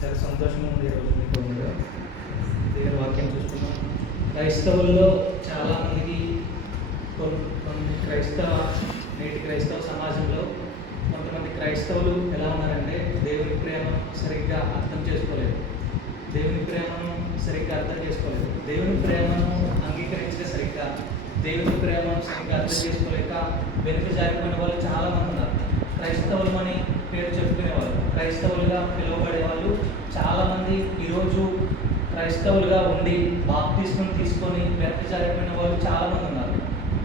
చాలా సంతోషంగా ఉంది ఈరోజు మీతో దేవుని వాక్యం చూస్తున్నాం. క్రైస్తవుల్లో చాలామందికి నేటి క్రైస్తవ సమాజంలో కొంతమంది క్రైస్తవులు ఎలా ఉన్నారంటే దేవుని ప్రేమను సరిగ్గా అర్థం చేసుకోలేదు, దేవుని ప్రేమను సరిగ్గా అర్థం చేసుకోలేదు, దేవుని ప్రేమను అంగీకరించే సరిగ్గా, దేవుని ప్రేమను సరిగ్గా అర్థం చేసుకోలేక వెనుక జారిపోయిన వాళ్ళు చాలామంది ఉన్నారు. క్రైస్తవులు అని పేరు చెప్పుకునేవాళ్ళు, క్రైస్తవులుగా పిలువబడే వాళ్ళు చాలామంది ఈరోజు క్రైస్తవులుగా ఉండి బాప్తిస్మం తీసుకొని వెనక జారిపోయిన వాళ్ళు చాలామంది ఉన్నారు.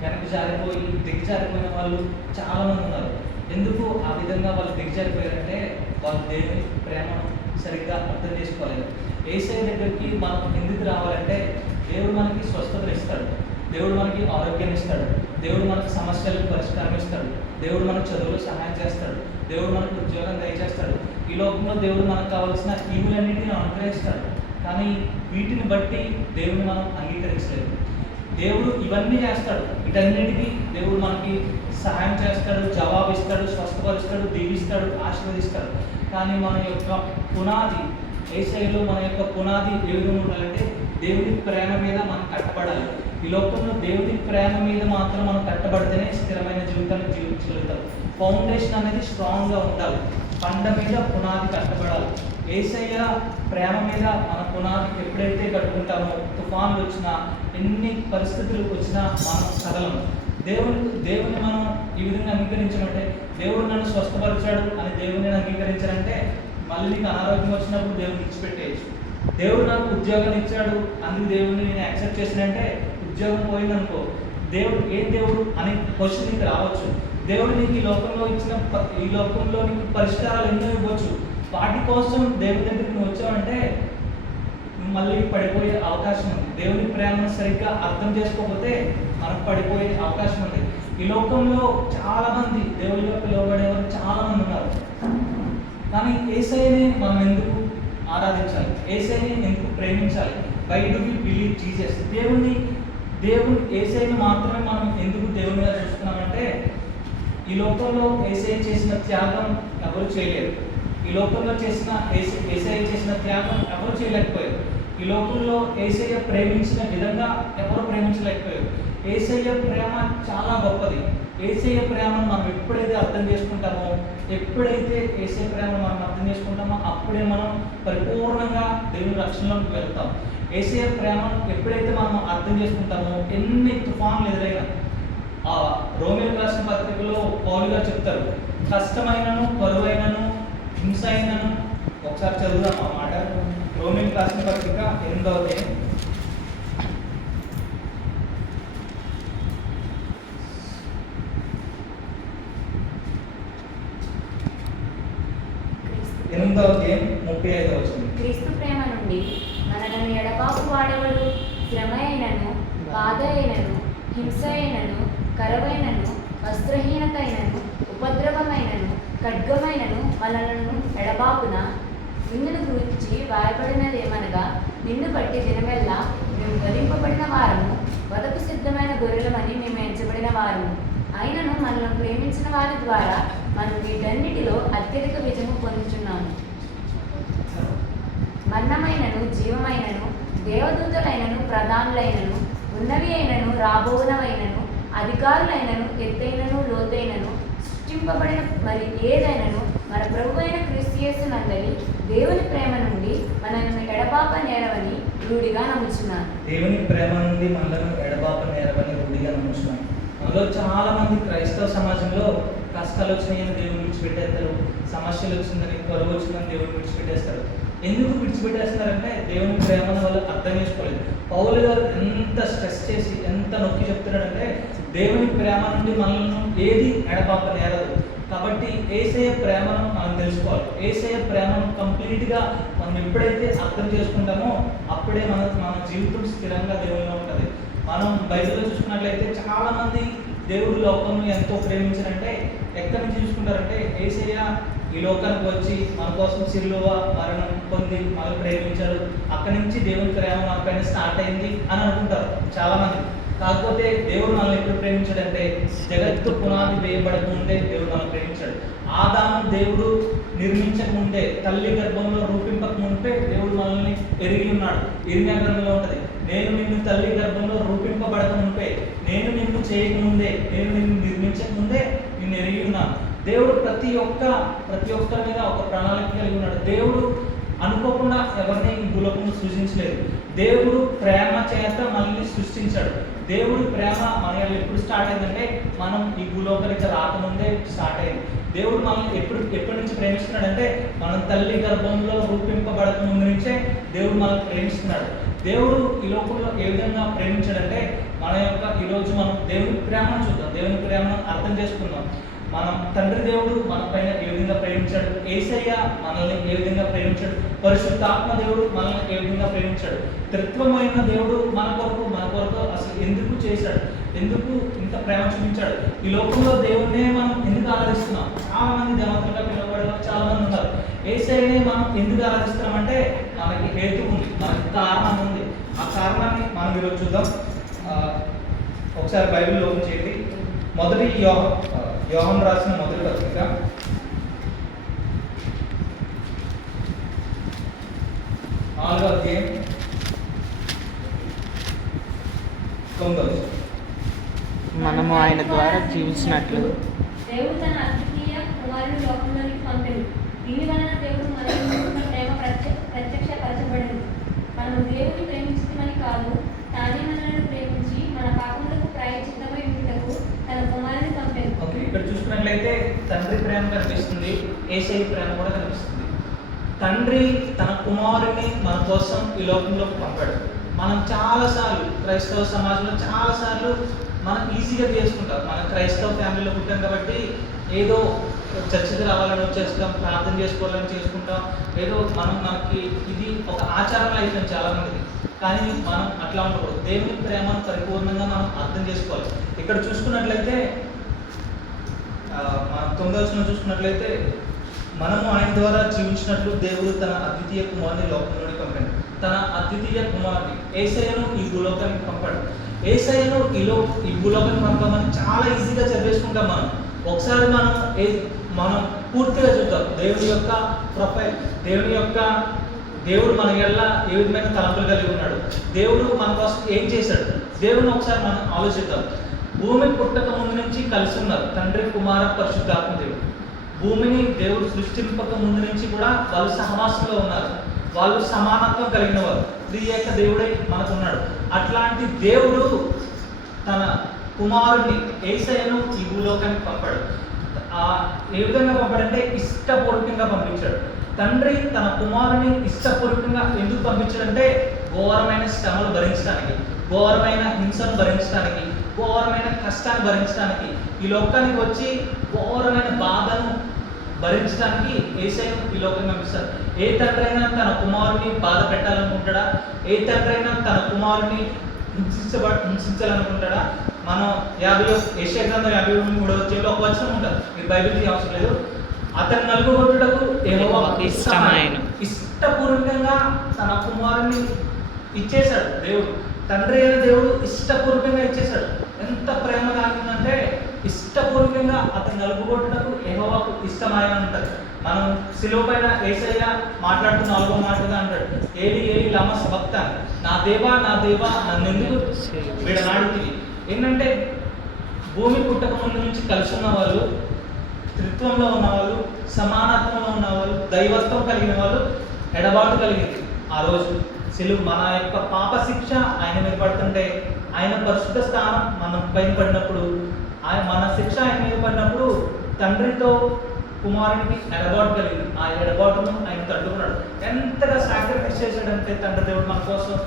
వెనక జారిపోయి దిగజారిపోయిన వాళ్ళు చాలామంది ఉన్నారు. ఎందుకు ఆ విధంగా వాళ్ళు దిగజారిపోయారంటే వాళ్ళు దేవుని ప్రేమను సరిగ్గా అర్థం చేసుకోలేదు. యేసయ్య దగ్గరికి మనం ఎందుకు రావాలంటే దేవుడు మనకి స్వస్థతను ఇస్తాడు, దేవుడు మనకి ఆరోగ్యాన్ని ఇస్తాడు, దేవుడు మనకి సమస్యలకు పరిష్కారం ఇస్తాడు, దేవుడు మనకు చదువులో సహాయం చేస్తాడు, దేవుడు మనకు ఉద్యోగం దయచేస్తాడు. ఈ లోకంలో దేవుడు మనకు కావాల్సిన ఈవులన్నిటిని అనుగ్రహిస్తాడు. కానీ వీటిని బట్టి దేవుడిని మనం అంగీకరించలేదు. దేవుడు ఇవన్నీ చేస్తాడు, వీటన్నిటికీ దేవుడు మనకి సహాయం చేస్తాడు, జవాబు ఇస్తాడు, స్వస్థపరుస్తాడు, దీవిస్తాడు, ఆశీర్వదిస్తాడు. కానీ మన యొక్క పునాది యేసయ్యలో మన యొక్క పునాది ఏ విధంగా ఉండాలంటే దేవుని ప్రేమ మీద మనం కట్టబడాలి. ఈ లోకంలో దేవుని ప్రేమ మీద మాత్రం మనం కట్టబడితేనే స్థిరమైన జీవితాన్ని జీవించగలుగుతాం. ఫౌండేషన్ అనేది స్ట్రాంగ్గా ఉండాలి, పండ మీద పునాది కట్టబడాలి. యేసయ్య ప్రేమ మీద మన పునాది ఎప్పుడైతే కట్టుకుంటామో తుఫాన్లు వచ్చినా ఎన్ని పరిస్థితులు వచ్చినా మనం కదలము. దేవుని మనం ఈ విధంగా అంగీకరించమంటే దేవుడు నన్ను స్వస్థపరిచాడు అని దేవుని అంగీకరించాలంటే మళ్ళీ నీకు అనారోగ్యం వచ్చినప్పుడు దేవుని విడిచిపెట్టేయచ్చు. దేవుడు నాకు ఉద్యోగాన్ని ఇచ్చాడు అందుకు దేవుడిని నేను యాక్సెప్ట్ చేసినంటే ఉద్యోగం పోయిందనుకో దేవుడు అనే క్వశ్చన్ నీకు రావచ్చు. దేవుడు నీకు ఈ లోకంలో నీకు పరిష్కారాలు ఎన్నో ఇవ్వచ్చు. వాటి కోసం దేవుని దగ్గరికి నువ్వు వచ్చావంటే మళ్ళీ పడిపోయే అవకాశం ఉంది. దేవుని ప్రేమను సరిగ్గా అర్థం చేసుకోకపోతే మనకు పడిపోయే అవకాశం ఉంది. ఈ లోకంలో చాలామంది దేవుడిగా పిలువబడేవారు చాలామంది ఉన్నారు. కానీ యేసయ్యని మనం ఎందుకు ఆరాధించాలి, యేసయ్యని ఎందుకు ప్రేమించాలి? Why do we believe Jesus? దేవుని యేసయ్యని మాత్రమే మనం ఎందుకు దేవునిగా చూస్తున్నామంటే ఈ లోకంలో యేసయ్య చేసిన త్యాగం ఎవరు చేయలేరు. ఈ లోకంలో యేసయ్య చేసిన త్యాగం ఎవరు చేయలేకపోయారు. ఈ లోకంలో యేసయ్య ప్రేమించిన విధంగా ఎవరు ప్రేమించలేకపోయారు. యేసయ్య ప్రేమ చాలా గొప్పది. యేసయ్య ప్రేమను మనం ఎప్పుడైతే అర్థం చేసుకుంటామో, ఎప్పుడైతే యేసయ్య ప్రేమను మనం అర్థం చేసుకుంటామో అప్పుడే మనం పరిపూర్ణంగా దేవుని రక్షణలోకి వెళ్తాం. యేసయ్య ప్రేమను ఎప్పుడైతే మనం అర్థం చేసుకుంటామో ఎన్ని తుఫాన్లు ఎదురైనా, ఆ రోమీయులకు రాసిన పత్రికలో పౌలు గారు చెప్తారు, కష్టమైనను కరువైనను హింస అయినను, ఒకసారి చదువుదాం ఆ మాట. రోమీయులకు రాసిన పత్రిక 8వ అధ్యాయం 35వ వచనం. క్రీస్తు ప్రేమ నుండి మనలను ఎడబాపు వాడేవాడు శ్రమ అయినను, బాధ అయినను, హింస అయినను, కరవైనను, వస్త్రహీనత అయినను, ఉపద్రవమైనను, ఖడ్గమైనను మనలను ఎడబాపున నిన్ను గురించి వాయబడినది ఏమనగా, నిన్ను బట్టి దినమెల్లా మేము వధింపబడిన వారము, వదకు సిద్ధమైన గొర్రెలమని మేము ఎంచబడిన వారము. అయినను మనల్ని ప్రేమించిన వారి ద్వారా మనం వీటన్నిటిలో అత్యధిక విజయము పొందుచున్నాము. మరణమైనను, జీవమైనను, దేవదూతలైనను, ప్రధానులైనను, ఉన్నవి అయినను, రాబోనవైనను, అధికారులైనను, ఎత్తైనను, లోతైనను, సృష్టింపబడిన మరి ఏదైనను మన ప్రభు అయిన క్రీస్తు యేసునందలి దేవుని ప్రేమ నుండి మనల్ని ఎడబాప నేరవని రూఢిగా నమ్ముచున్నాను. దేవుని ప్రేమ నుండి మనల్ని ఎడబాప నేరవని రూఢిగా నమ్ముచున్నాను. మనలో చాలా మంది క్రైస్తవ సమాజంలో కష్టాలు వచ్చినాయని దేవుని విడిచిపెట్టేస్తారు, సమస్యలు వచ్చిందని, కరువు వచ్చిందని దేవుని విడిచిపెట్టేస్తారు. ఎందుకు విడిచిపెట్టేస్తారంటే దేవుని ప్రేమను వాళ్ళు అర్థం చేసుకోలేదు. పౌలు గారు ఎంత స్ట్రెస్ చేసి ఎంత నొక్కి చెప్తున్నాడంటే దేవుని ప్రేమ నుండి మనల్ని ఏది ఎడబాప నేరదు. కాబట్టి యేసయ్య ప్రేమను మనం తెలుసుకోవాలి. యేసయ్య ప్రేమను కంప్లీట్గా మనం ఎప్పుడైతే అర్థం చేసుకుంటామో అప్పుడే మన జీవితం స్థిరంగా దేవునిలో ఉంటుంది. మనం బైబిల్లో చూసుకున్నట్లయితే చాలామంది దేవుడు లోకంలో ఎంతో ప్రేమించారంటే ఎక్కడి నుంచి చూసుకుంటారంటే యేసయ్య ఈ లోకానికి వచ్చి మన కోసం సిలువ మరణం పొంది మనల్ని ప్రేమించారు, అక్కడి నుంచి దేవుని ప్రేమ మన పైన స్టార్ట్ అయింది అని అనుకుంటారు చాలామంది. కాకపోతే దేవుడు మనల్ని ఎప్పుడు ప్రేమించాడంటే జగత్తు పునాది వేయబడకముందే దేవుడు మనల్ని ప్రేమించాడు. ఆదాము దేవుడు నిర్మించకముందే, తల్లి గర్భంలో రూపింపకముందే మునిపే దేవుడు మనల్ని ఎరిగి ఉన్నాడు. ఇర్మియా గ్రంథంలో ఉంటుంది, నేను నిన్ను తల్లి గర్భంలో రూపింపబడక మునిపే, నేను నిన్ను చేయకముందే, నేను నిన్ను నిర్మించక ముందే నిన్ను ఎరిగి ఉన్నాను. దేవుడు ప్రతి ఒక్కరి మీద ఒక ప్రణాళిక కలిగి ఉన్నాడు. దేవుడు అనుకోకుండా ఎవరిని ఈ భూలోకంలో సృష్టించలేదు. దేవుడు ప్రేమ చేత మనల్ని సృష్టించాడు. దేవుడి ప్రేమ మన ఎప్పుడు స్టార్ట్ అయిందంటే మనం ఈ భూలోకానికి రాకముందే స్టార్ట్ అయింది. దేవుడు మనల్ని ఎప్పటి నుంచి ప్రేమిస్తున్నాడంటే మనం తల్లి గర్భంలో రూపింపబడక ముందు నుంచే దేవుడు మనల్ని ప్రేమిస్తున్నాడు. దేవుడు ఈ లోకంలో ఏ విధంగా ప్రేమించాడంటే ఈరోజు మనం దేవుని ప్రేమను చూద్దాం, దేవుని ప్రేమను అర్థం చేసుకుందాం. మనం తండ్రి దేవుడు మన పైన ఏ విధంగా ప్రేమించాడు, యేసయ్య మనల్ని ఏ విధంగా ప్రేమించాడు, పరిశుద్ధాత్మ దేవుడు మనల్ని ఏ విధంగా ప్రేమించాడు, త్రిత్వమైన దేవుడు మన కొరకు అసలు ఎందుకు చేశాడు, ఎందుకు ఇంత ప్రేమ చూపించాడు. ఈ లోకంలో దేవుడినే మనం ఎందుకు ఆరాధిస్తున్నాం? చాలా మంది దేవతలుగా పిలువబడే చాలా మంది ఉన్నారు. యేసయ్యనే మనం ఎందుకు ఆరాధిస్తున్నామంటే మనకి హేతు ఉంది, మనకి కారణం ఉంది. ఆ కారణాన్ని మనం ఈరోజు చూద్దాం. ఒకసారి బైబిల్ ఓపెన్ చేయండి. మొదటి యోహాను రాసిన మొదటి పత్రిక 4వ అధ్యాయం 9వ వచనం. మనము ఆయన ద్వారా జీవించినట్లు దేవుడు తన అద్వితీయ కుమారుని లోకంలోనికి పంపెను. దీని వలన దేవుడు మన యందు ప్రేమ ప్రత్యక్షపరచబడింది. మనము దేవుని ప్రేమించమని కాదు, తానే మనల్ని ప్రేమించి మన పాపములకు ప్రాయశ్చిత్తమై ఉండుటకు తన కుమారుని పంపెను. ఓకే, ఇక్కడ చూసుకున్నట్లయితే తండ్రి ప్రేమ కనిపిస్తుంది, యేసయ్య ప్రేమ కూడా కనిపిస్తుంది. తండ్రి తన కుమారుని మన కోసం ఈ లోకంలోకి పంపాడు. మనం చాలాసార్లు క్రైస్తవ సమాజంలో చాలాసార్లు మనం ఈజీగా చేసుకుంటాం. మనం క్రైస్తవ ఫ్యామిలీలో పుట్టాం కాబట్టి ఏదో చర్చికి రావాలని వచ్చేస్తాం, ప్రార్థన చేసుకోవాలని చేసుకుంటాం, ఏదో మనకి ఇది ఒక ఆచారం అయిపోయింది చాలామందికి. కానీ మనం అట్లా ఉండకూడదు. దేవుని ప్రేమను పరిపూర్ణంగా మనం అర్థం చేసుకోవాలి. ఇక్కడ చూసుకున్నట్లయితే మనం 9వ వచనం చూసుకున్నట్లయితే మనము ఆయన ద్వారా జీవించినట్లు దేవుడు తన అద్వితీయ కుమారుని లోకంలోకి పంపాడు. తన అద్వితీయ కుమారుని యేసయ్యను ఈ భూలోకానికి పంపాడు. యేసయ్యను ఈ భూలోకానికి పంపమని చాలా ఈజీగా చదివేసుకుంటాం. ఒకసారి మనం పూర్తిగా చూద్దాం దేవుని యొక్క ప్రొఫైల్, దేవుడు మన ఎల్ల ఏ విధమైన తలంపులు కలిగి ఉన్నాడు, దేవుడు మన కోసం ఏం చేశాడు, దేవుడిని ఒకసారి మనం ఆలోచిద్దాం. భూమి పుట్టక ముందు నుంచి కలిసి ఉన్నారు తండ్రి, కుమార, పరిశుద్ధాత్మ దేవుడు. భూమిని దేవుడు సృష్టింపక ముందు నుంచి కూడా వాళ్ళు సహవాసంలో ఉన్నారు. వాళ్ళు సమానత్వం కలిగిన వారు. త్రియేక దేవుడే మనకున్నాడు. అట్లాంటి దేవుడు తన కుమారుడిని యేసయ్యను ఈ భూలోకానికి పంపాడు. ఏ విధంగా పంపాడంటే ఇష్టపూర్వకంగా పంపించాడు. తండ్రి తన కుమారుని ఇష్టపూర్వకంగా ఎందుకు పంపించాడంటే ఘోరమైన శ్రమలు భరించడానికి, ఘోరమైన హింసను భరించడానికి, ఘోరమైన కష్టాన్ని భరించడానికి, ఈ లోకానికి వచ్చి ఘోరమైన బాధను భరించడానికి యేసయ్యను ఈ లోకానికి పంపిస్తాడు. ఏ తండ్రి అయినా తన కుమారుని బాధ పెట్టాలనుకుంటాడా? ఏ తండ్రి అయినా తన కుమారుని హింసించాలనుకుంటాడా? మనం యెషయా గ్రంథం 53వ ఒక వచనం ఉంటుంది, మీరు బైబిల్ తీయ అవసరం లేదు. అతని నలుగుబొట్టుటకు యెహోవాకు ఇష్టపూర్వకంగా తన కుమారుని ఇచ్చేశాడు. దేవుడు తండ్రి అయిన దేవుడు ఇష్టపూర్వకంగా ఇచ్చేశాడు. ఎంత ప్రేమ కాగిందంటే ఇష్టపూర్వకంగా అతని నలుగుబొట్టుటకు యెహోవాకు ఇష్టమైన ఉంటుంది. మనం శిలువ పైన యేసయ్య మాట్లాడుతున్న 4వ మాటగా అంటాడు, ఏలి ఏలి లమా సబక్తాని, నా దేవా నన్ను ఎందుకు విడనాడితివి. ఏంటంటే భూమి పుట్టక ముందు నుంచి కలిసి ఉన్న వాళ్ళు, త్రిత్వంలో ఉన్నవాళ్ళు, సమానత్వంలో ఉన్నవాళ్ళు, దైవత్వం కలిగిన వాళ్ళు ఎడబాటు కలిగింది. ఆ రోజు మన యొక్క పాప శిక్ష ఆయన మీద పడుతుంటే, ఆయన పరిశుద్ధ స్థానం మన పైన పడినప్పుడు, మన శిక్ష ఆయన మీద పడినప్పుడు తండ్రితో కుమారునికి ఎడబాటు కలిగింది. ఆ ఎడబాటును ఆయన తట్టుకున్నాడు. ఎంతగా సాక్రిఫైస్ చేశాడంటే తండ్రి దేవుడు మన కోసం.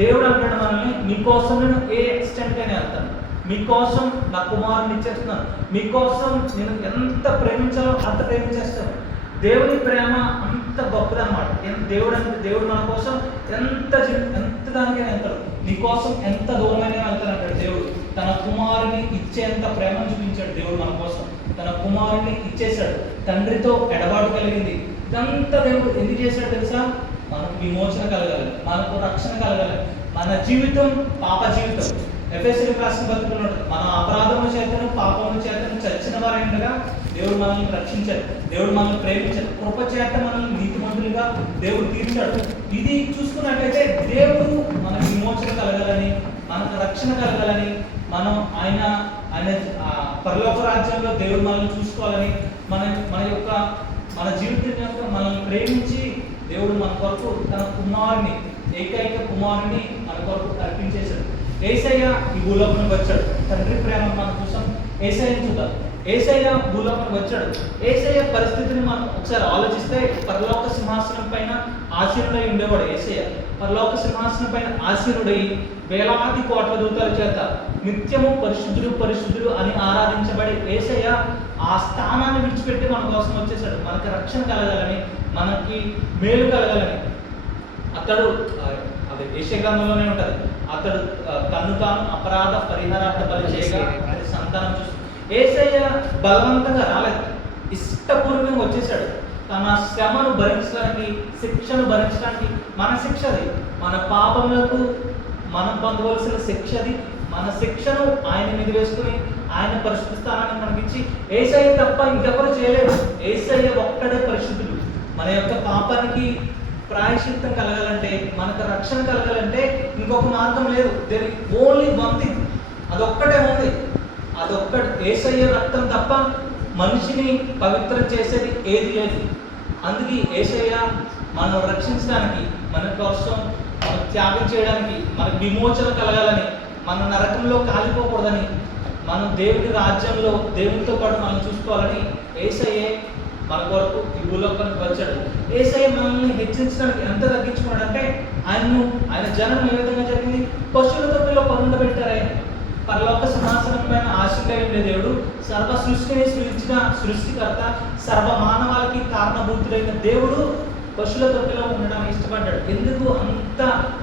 దేవుడు అంటాడు మనల్ని, మీకోసం నేను ఏ ఎక్స్టెంట్గానే వెళ్తాను, మీకోసం నా కుమారుని ఇచ్చేస్తున్నాను, మీకోసం నేను ఎంత ప్రేమించాలో అంత ప్రేమించేస్తాను. దేవుని ప్రేమ అంత గొప్పదన్నమాట. దేవుడు మన కోసం ఎంత దానికైనా వెళ్తాడు. నీకోసం ఎంత దూరమైనా వెళ్తానంటాడు దేవుడు. తన కుమారుని ఇచ్చేంత ప్రేమను చూపించాడు దేవుడు మన కోసం. తన కుమారుని ఇచ్చేశాడు. తండ్రితో ఎడబాటు కలిగింది. ఇదంతా దేవుడు ఎందుకు చేశాడు తెలుసా? మనకు విమోచన కలగాలి, మనకు రక్షణ కలగాలి. మన జీవితం పాప జీవితం. ఎఫెసీయులకు రాసిన పత్రికలో మన అపరాధముల చేతను పాపముల చేతను చచ్చిన వారైనగా దేవుడు మనల్ని రక్షించాడు, దేవుడు మనల్ని ప్రేమించాడు, కృప చేత మనల్ని నీతిమంతులుగా దేవుడు తీర్చాడు. ఇది చూసుకున్నట్లయితే దేవుడు మనకు విమోచన కలగాలని, మనకు రక్షణ కలగాలని, మనం ఆయన పరలోక రాజ్యంలో దేవుడు మనల్ని చూసుకోవాలని, మన జీవితం యొక్క మనల్ని ప్రేమించి దేవుడు మన కొరకు తన కుమారుని, ఏకైక కుమారుని మన కొరకు అర్పించేశాడు. యేసయ్య ఈ భూలోకానికి వచ్చాడు. తండ్రి ప్రేమ మన కోసం యేసయ్యని చూద్దాం. యేసయ్య భూలోకానికి వచ్చాడు. యేసయ్య పరిస్థితిని మనం ఒకసారి ఆలోచిస్తే, పరలోక సింహాసనం పైన ఆసీనుడై ఉండేవాడు యేసయ్య. పరలోక సింహాసనం పైన ఆసీనుడై వేలాది కోట్ల దూతల చేత నిత్యము పరిశుద్ధుడు పరిశుద్ధుడు అని ఆరాధించబడి యేసయ్య ఆ స్థానాన్ని విడిచిపెట్టి మన కోసం వచ్చేసాడు. మనకి రక్షణ కలగాలని, మనకి మేలు కలగాలని. అతడు అది యెషయా గ్రంథంలోనే ఉంటుంది. అతడు తన్ను తాను అపరాధ పరిహారార్థ బలి చేయగా అది సంతానం చూసి యేసయ్య బలవంతంగా రాలేదు, ఇష్టపూర్వకంగా వచ్చేసాడు. తన శ్రమను భరించడానికి, శిక్షను భరించడానికి, మన శిక్ష అది, మన పాపములకు మనం పొందవలసిన శిక్ష అది. మన శిక్షను ఆయన మీద వేసుకుని ఆయన పరిశుద్ధ స్థానాన్ని మనకిచ్చి, యేసయ్య తప్ప ఇంకెవరు చేయలేరు. యేసయ్య ఒక్కడే పరిశుద్ధుడు. మన యొక్క పాపానికి ప్రాయశ్చిత్తం కలగాలంటే, మనకు రక్షణ కలగాలంటే ఇంకొక మార్గం లేదు. దేర్ ఓన్లీ వన్ థింగ్, అదొక్కటే ఉంది. అదొక్కటి, యేసయ్య రక్తం తప్ప మనిషిని పవిత్రం చేసేది ఏది లేదు. అందుకే యేసయ్య మనం రక్షించడానికి, మన కోసం మనం త్యాగం చేయడానికి, మనకు విమోచన కలగాలని, మన నరకంలో కాలిపోకూడదని, మనం దేవుడి రాజ్యంలో దేవునితో పాటు మనం చూసుకోవాలని యేసయ్యే మన కొరకు ఈ భూలోకానికి వచ్చాడు. యేసయ్య మనల్ని హెచ్చించడానికి ఎంత తగ్గించుకున్నాడంటే, ఆయన జనం ఏ విధంగా జరిగింది? పశువుల తొట్టిలో పరుండబెట్టారు. ఆయన పరలోక సింహాసనం పైన ఆశీనుడై ఉండే దేవుడు, సర్వ సృష్టిని సృష్టించిన సృష్టికర్త, సర్వ మానవాళికి కారణభూతుడైన దేవుడు పశువుల తొట్టిలో ఉండడానికి ఇష్టపడ్డాడు. ఎందుకు అంత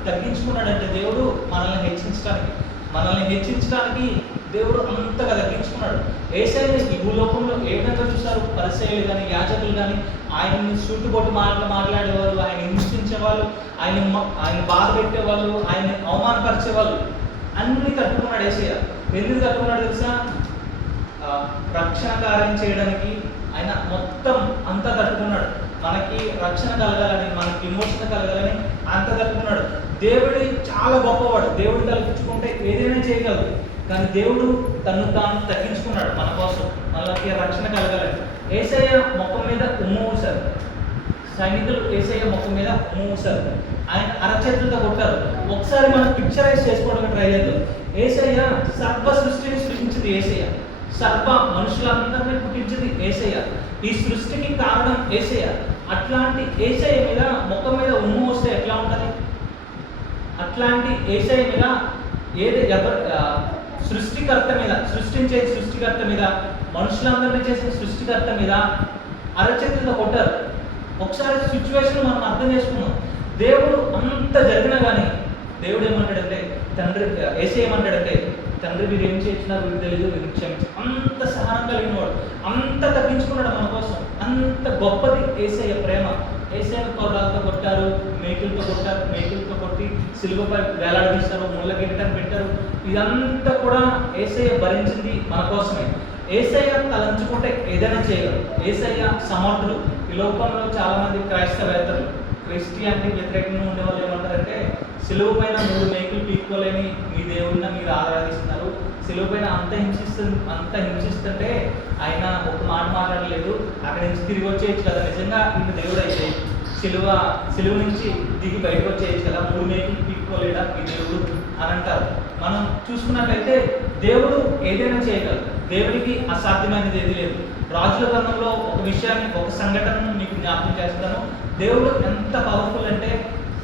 తగ్గించుకున్నాడంటే, దేవుడు మనల్ని హెచ్చించడానికి దేవుడు అంతగా తగ్గించుకున్నాడు. యేసయ్యని ఈ భూలోకంలో ఏ విధంగా చూశారు? పరిసయ్యులు కానీ, యాజకులు కానీ ఆయన్ని సూటుబొట్టు మాట్లాడేవాళ్ళు, ఆయన హింసించేవాళ్ళు, ఆయన బాధ పెట్టేవాళ్ళు, ఆయన్ని అవమానపరిచేవాళ్ళు. అన్ని తట్టుకున్నాడు యేసయ్య. ఎందుకు తట్టుకున్నాడు తెలుసా? రక్షణ కార్యం చేయడానికి ఆయన మొత్తం అంతా తట్టుకున్నాడు. మనకి రక్షణ కలగాలని, మనకి విమోచన కలగాలని అంత తట్టుకున్నాడు. దేవుడు చాలా గొప్పవాడు. దేవుడు కల్పించుకుంటే ఏదైనా చేయగలదు. కానీ దేవుడు తను తాను తగ్గించుకున్నాడు మన కోసం, మనకి రక్షణ కలగాలని. యేసయ్య ముఖం మీద ఉమ్ము ఊసారు. సైనికులు యేసయ్య ముఖం మీద ఉమ్ము ఊసారు. ఆయన అరచేతులతో కొట్టారు. ఒకసారి మనం పిక్చరైజ్ చేసుకోవడానికి ట్రై చేద్దాం. యేసయ్య సర్వ సృష్టిని సృష్టించింది యేసయ్య. సర్వ మనుషులందరినీ పుట్టించింది యేసయ్య. ఈ సృష్టికి కారణం యేసయ్య. అట్లాంటి యేసయ్య మీద ముఖం మీద ఉమ్ము వస్తే ఎట్లా ఉంటుంది? అట్లాంటి యేసయ్య మీద సృష్టించే సృష్టికర్త మీద, మనుషులందరినీ చేసిన సృష్టికర్త మీద అరచేతులతో కొట్టారు. ఒకసారి సిచ్యువేషన్ మనం అర్థం చేసుకున్నాం. దేవుడు అంత జరిగినా కానీ దేవుడు ఏమంటాడంటే, యేసయ్య ఏమంటాడంటే, తండ్రి మీరు ఏం చేసినారు వీరికి తెలియదు, వీరికి క్షమించు. అంత సహనం కలిగిన వాడు, అంత తగ్గించుకున్నాడు మన కోసం. అంత గొప్పది యేసయ్య ప్రేమ. యేసయ్యను కొరడాలతో కొట్టారు, మేకులతో కొట్టి సిలువపై వేలాడదీశారు, ముళ్ళ గిట్టని పెట్టారు. ఇదంతా కూడా యేసయ్య భరించింది మన కోసమే. యేసయ్య తలంచుకుంటే ఏదైనా చేయగలరు. యేసయ్య సమర్థుడు. ఈ లోకంలో చాలా మంది క్రైస్తవేత్తలు, క్రిస్టియానిటీ వ్యతిరేకంగా ఉండే వాళ్ళు ఏమంటారంటే, సిలువ పైన 3 మేకులు పీక్కోలేని మీ దేవుడిని మీరు ఆరాధిస్తున్నారు, సిలువ పైన అంత హింసిస్తుంటే ఆయన ఒక మాట మాట్లాడలేదు, అక్కడి నుంచి తిరిగి వచ్చేయచ్చు కదా, నిజంగా ఇంక దేవుడు అయితే సిలువ నుంచి దిగి బయటకు వచ్చేయచ్చు కదా, 3 మేకులు పీక్కోలేడా మీ దేవుడు అని అంటారు. మనం చూసుకున్నట్లయితే దేవుడు ఏదైనా చేయగలరు. దేవుడికి అసాధ్యమైనది ఏది లేదు. రాజుల గ్రంథంలో ఒక సంఘటనను మీకు జ్ఞాపకం చేస్తాను. దేవుడు ఎంత పవర్ఫుల్ అంటే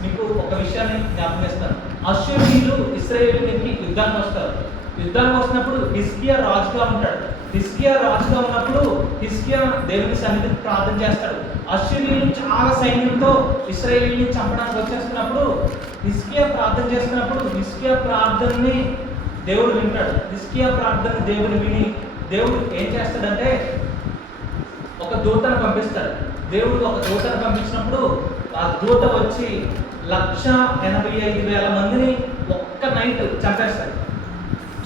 మీకు ఒక విషయాన్ని జ్ఞాపకం చేస్తాను. అశ్షూరీయులు ఇశ్రాయేలుకి యుద్ధానికి వస్తారు. యుద్ధానికి వస్తున్నప్పుడు హిజ్కియా రాజుగా ఉంటాడు. హిజ్కియా రాజుగా ఉన్నప్పుడు హిజ్కియా దేవుని సన్నిధికి ప్రార్థన చేస్తాడు. అశ్షూరీయులు చాలా సైన్యంతో ఇశ్రాయేలుని చంపడానికి వచ్చేస్తున్నప్పుడు హిజ్కియా ప్రార్థన చేస్తున్నప్పుడు హిజ్కియా ప్రార్థనని దేవుడు వింటాడు. హిజ్కియా ప్రార్థన దేవుని విని దేవుడు ఏం చేస్తాడంటే ఒక దూతను పంపిస్తాడు. దేవుడు ఒక దూతను పంపించినప్పుడు ఆ దూత వచ్చి 1,85,000 మందిని ఒక్క నైట్ చంపేస్తాడు.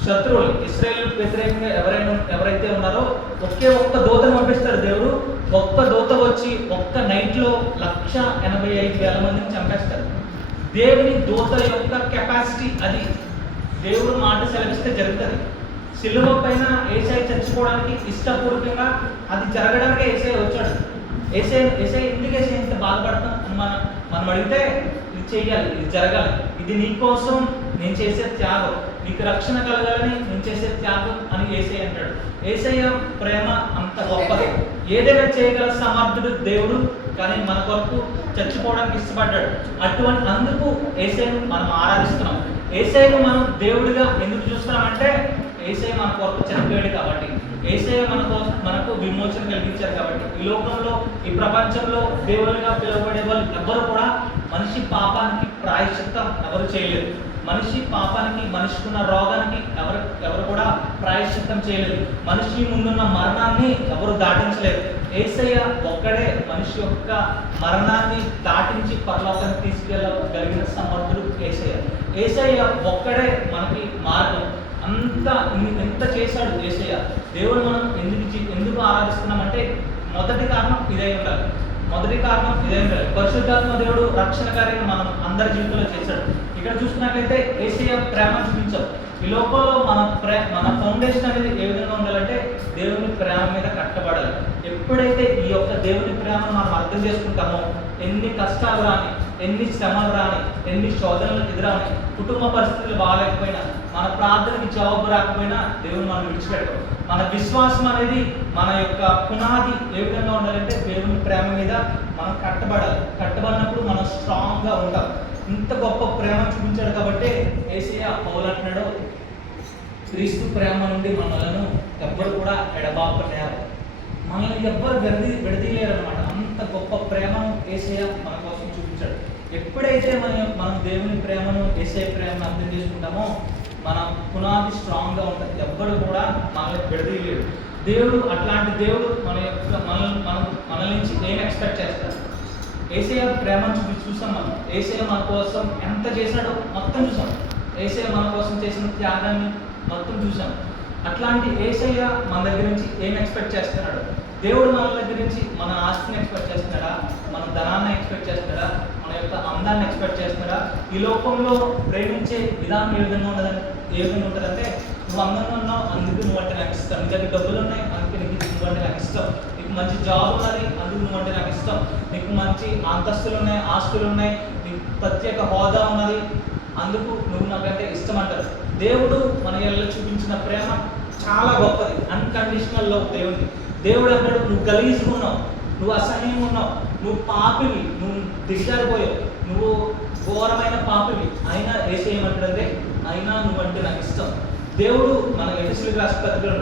శత్రువులు ఇశ్రాయేలుకు వ్యతిరేకంగా ఎవరైతే ఉన్నారో ఒకే ఒక్క దూతను పంపిస్తాడు దేవుడు. ఒక్క దూత వచ్చి ఒక్క నైట్లో 1,85,000 మందిని చంపేస్తారు. దేవుని దూత యొక్క కెపాసిటీ అది. దేవుడు మాట సెలవిస్తే జరుగుతుంది. శిలువ పైన యేసయ్య చచ్చిపోవడానికి ఇష్టపూర్వకంగా అది జరగడానికే యేసయ్య వచ్చాడు. యేసయ్య ఎందుకు యేసయ్య ఇంత బాధపడతాం అని మనం అడిగితే ఇది చేయాలి, ఇది జరగాలి, ఇది నీ కోసం నేను చేసే త్యాగం, నీకు రక్షణ కలగాలని నేను చేసే త్యాగం అని యేసయ్య అంటాడు. యేసయ్య ప్రేమ అంత గొప్పది. ఏదైనా చేయగల సమర్థుడు దేవుడు, కానీ మన కొరకు చచ్చిపోవడానికి ఇష్టపడ్డాడు. అందుకు యేసయ్యను మనం ఆరాధిస్తున్నాం. యేసయ్యను మనం దేవుడిగా ఎందుకు చూస్తున్నామంటే యేసయ్య మన కొరకు చనిపోయాడు కాబట్టి, యేసయ్య మనకు విమోచన కలిగించారు కాబట్టి. ఈ లోకంలో, ఈ ప్రపంచంలో దేవుళ్ళుగా పిలువబడే వాళ్ళు ఎవ్వరు కూడా మనిషి పాపానికి ప్రాయశ్చిత్తం ఎవరు చేయలేదు. మనిషి పాపానికి, మనిషికున్న రోగానికి ఎవరు కూడా ప్రాయశ్చిత్తం చేయలేదు. మనిషి ముందున్న మరణాన్ని ఎవరు దాటించలేదు. యేసయ్య ఒక్కడే మనిషి యొక్క మరణాన్ని దాటించి పరలోకానికి తీసుకెళ్ళగలిగిన సమర్థుడు యేసయ్య. యేసయ్య ఒక్కడే మనకి మార్గం. ఎంత చేశాడు యేసయ్య. దేవుడు మనం ఎందుకు ఆరాధిస్తున్నామంటే మొదటి కారణం ఇదే ఉండాలి. పరిశుద్ధాత్మ దేవుడు రక్షణ కార్యం మనం అందరి జీవితంలో చేశాడు. ఇక్కడ చూసుకున్నట్లయితే యేసయ్య ప్రేమ చూపించాడు. ఈ లోకంలో మన ఫౌండేషన్ అనేది ఏ విధంగా ఉండాలంటే దేవుని ప్రేమ మీద కట్టబడాలి. ఎప్పుడైతే ఈ యొక్క దేవుని ప్రేమను మనం అర్థం చేసుకుంటామో, ఎన్ని కష్టాలు రాని, ఎన్ని శ్రమలు రాని, ఎన్ని శోధనలు ఎదురాని, కుటుంబ పరిస్థితులు బాగాలేకపోయినా, మన ప్రార్థనకి జవాబు రాకపోయినా దేవుని మనం విడిచిపెట్టం. మన విశ్వాసం అనేది, మన యొక్క పునాది ఏ విధంగా ఉండాలంటే దేవుని ప్రేమ మీద మనం కట్టబడినప్పుడు మనం స్ట్రాంగ్గా ఉంటాం. ఇంత గొప్ప ప్రేమ చూపించాడు కాబట్టి యేసయ్య పౌలు అంటున్నాడు, క్రీస్తు ప్రేమ నుండి మనలను ఎవ్వరు కూడా ఎడబాపలేరు, మనల్ని ఎవ్వరు విడదీయలేరు అనమాట. అంత గొప్ప ప్రేమను యేసయ్య మన కోసం చూపించాడు. ఎప్పుడైతే మనం దేవుని ప్రేమను, యేసయ్య ప్రేమను అర్థం చేసుకుంటామో మన పునాది స్ట్రాంగ్గా ఉంటుంది. ఎవ్వరు కూడా మనల్ని విడదీయలేడు. దేవుడు అట్లాంటి దేవుడు మన నుంచి ఏం ఎక్స్పెక్ట్ చేస్తారు? యేసయ్య ప్రేమను చూసాం మనం. యేసయ్య మన కోసం ఎంత చేశాడో మొత్తం చూసాం. యేసయ్య మన కోసం చేసిన త్యాగాన్ని మొత్తం చూసాం. అట్లాంటి యేసయ్య మన దగ్గర నుంచి ఏం ఎక్స్పెక్ట్ చేస్తున్నాడు? దేవుడు మన దగ్గర నుంచి మన ఆస్తిని ఎక్స్పెక్ట్ చేస్తున్నాడా? మన ధనాన్ని ఎక్స్పెక్ట్ చేస్తున్నాడా? మన యొక్క అందాన్ని ఎక్స్పెక్ట్ చేస్తున్నాడా? ఈ లోకంలో ప్రేమించే విధానం ఏ విధంగా ఉంటుందంటే, నువ్వు అందంగా ఉన్నావు అందుకు నువ్వు అంటే నాకు ఇష్టం, నీ దగ్గర డబ్బులు ఉన్నాయి అందుకే నువ్వు అంటే నాకు ఇష్టం, నీకు మంచి జాబ్ ఉన్నది అందుకు నువ్వు అంటే నాకు ఇష్టం, నీకు మంచి అంతస్తులు ఉన్నాయి, ఆస్తులు ఉన్నాయి, నీకు ప్రత్యేక హోదా ఉన్నది అందుకు నువ్వు నాకంటే ఇష్టం అంటారు. దేవుడు మన ఎల్ల చూపించిన ప్రేమ చాలా గొప్పది. అన్కండిషనల్ లవ్ దేవుడిని. దేవుడు అంటాడు, నువ్వు గలీజ్గా ఉన్నావు, నువ్వు అసహ్యంగా ఉన్నావు, నువ్వు పాపివి, నువ్వు దిగజారిపోయావు, నువ్వు ఘోరమైన పాపివి, అయినా ఏసేయమంటాడంటే అయినా నువ్వంటే నాకు ఇష్టం. దేవుడు మన ఎఫెసీయులకు రాసిన పత్రికలో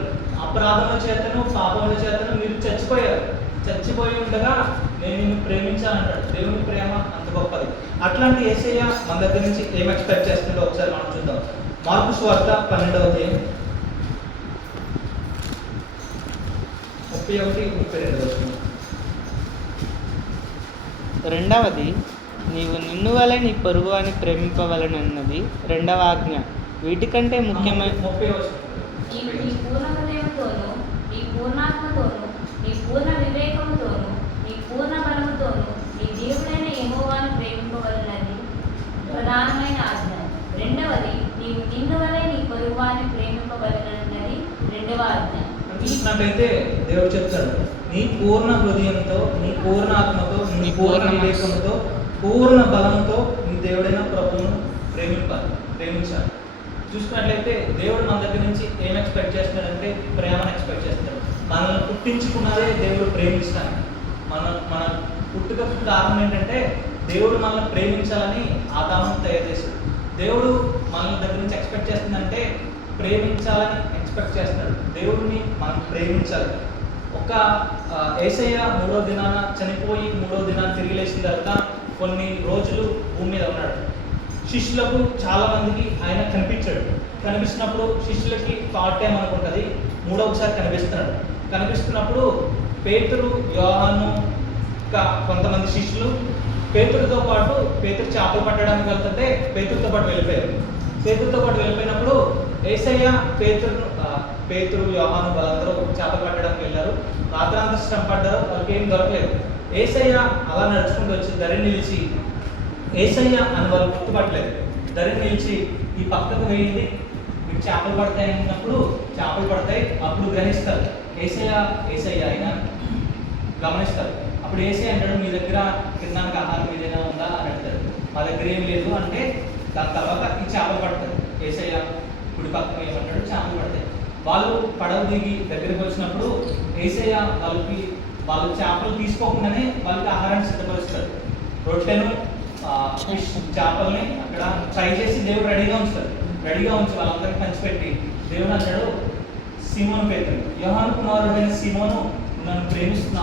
అపరాధముల చేతను పాపముల చేతను మీరు చచ్చిపోయి ఉండగా నేను నిన్ను ప్రేమించానంటాడు. దేవుని ప్రేమ అంత గొప్పది. అట్లాంటి యేసయ్య మన దగ్గర నుంచి ఏం ఎక్స్పెక్ట్ చేస్తుందో ఒకసారి మనం చూద్దాం. మార్కు సువార్త 12వ అధ్యాయం 31-32. రెండవది, నీవు నిన్ను వలె నీ పొరుగు అని ప్రేమింపవలనన్నది రెండవ ఆజ్ఞ. వీటికంటే ముఖ్యమైన 30వ నీవు నీ పూర్ణ హృదయముతోను, నీ పూర్ణాత్మతోను, నీ పూర్ణ వివేకముతోను, నీ పూర్ణ బలముతోను నీ దేవుడైన యెహోవాను ప్రేమింపవలనది ప్రధానమైన ఆజ్ఞ. రెండవది, నీవు నిన్ను వలె నీ పొరుగువాని ప్రేమింపవలనన్నది రెండవ ఆజ్ఞ. చూసినట్లయితే దేవుడు చెప్తాడు, నీ పూర్ణ హృదయంతో, నీ పూర్ణ ఆత్మతో, నీ పూర్ణ వివేకంతో, పూర్ణ బలంతో నీ దేవుడైన ప్రభువును ప్రేమించాలి. చూసుకున్నట్లయితే దేవుడు మన దగ్గర నుంచి ఏం ఎక్స్పెక్ట్ చేస్తున్నాడంటే ప్రేమను ఎక్స్పెక్ట్ చేస్తాడు. మనల్ని పుట్టించుకున్నదే దేవుడు ప్రేమించడానికి. మన పుట్టుకకు కారణం ఏంటంటే దేవుడు మనల్ని ప్రేమించాలని ఆదామును తయారు చేశాడు. దేవుడు మన దగ్గర నుంచి ఎక్స్పెక్ట్ చేస్తుందంటే ప్రేమించాలని ఎక్స్పెక్ట్ చేస్తున్నాడు. దేవుడిని మనం ప్రేమించాలి. ఒక యేసయ్య 3వ దినాన చనిపోయి 3వ దినాన్ని తిరిగి లేచిన తర్వాత కొన్ని రోజులు భూమి మీద ఉన్నాడు. శిష్యులకు చాలా మందికి ఆయన కనిపిస్తున్నప్పుడు శిష్యులకి థాట్ టైం అనుకుంటుంది, మూడవసారి కనిపిస్తున్నప్పుడు పేతురు, యోహాను, కొంతమంది శిష్యులు పేతురుతో పాటు, పేతురు చేపలు పట్టడానికి వెళ్తుంటే పేతురుతో పాటు వెళ్ళిపోయినప్పుడు యేసయ్య పేతురు యోహాను వాళ్ళందరూ చేపలు పట్టడానికి వెళ్ళారు. రాత్రంతా శ్రమ పడ్డారు, వాళ్ళకి ఏం దొరకలేదు. యేసయ్య అలా నడుచుకుంటూ వచ్చి దరి నిలిచి, యేసయ్య అని వాళ్ళు గుర్తుపట్టలేదు. దరి నిలిచి ఈ పక్కకు వేయండి, మీకు చేపలు పడతాయి అన్నప్పుడు చేపలు పడతాయి, అప్పుడు గ్రహిస్తారు యేసయ్య ఆయన గమనిస్తారు. అప్పుడు యేసయ్య అంటాడు, మీ దగ్గర తినడానికి ఆహారం ఏదైనా ఉందా అని అంటారు. మా దగ్గర ఏం లేదు అంటే దాని తర్వాత ఈ చేపలు పడతారు. యేసయ్య కుడి పక్కన ఏమంటాడు, చేపలు పడతాయి. వాళ్ళు పడవ దిగి దగ్గరికి వచ్చినప్పుడు యేసయ్య వాళ్ళు చేపలు తీసుకోకుండానే వాళ్ళకి ఆహారాన్ని సిద్ధపరుస్తారు. రొట్టెను ఫిష్ చేపల్ని అక్కడ ఫ్రై చేసి దేవుడు రెడీగా ఉంచి వాళ్ళందరికీ పంచిపెట్టి దేవుడు అన్నాడు, సీమోను పేతురు, యోహాను కుమారుడైన సీమోను, నన్ను ప్రేమిస్తున్నావు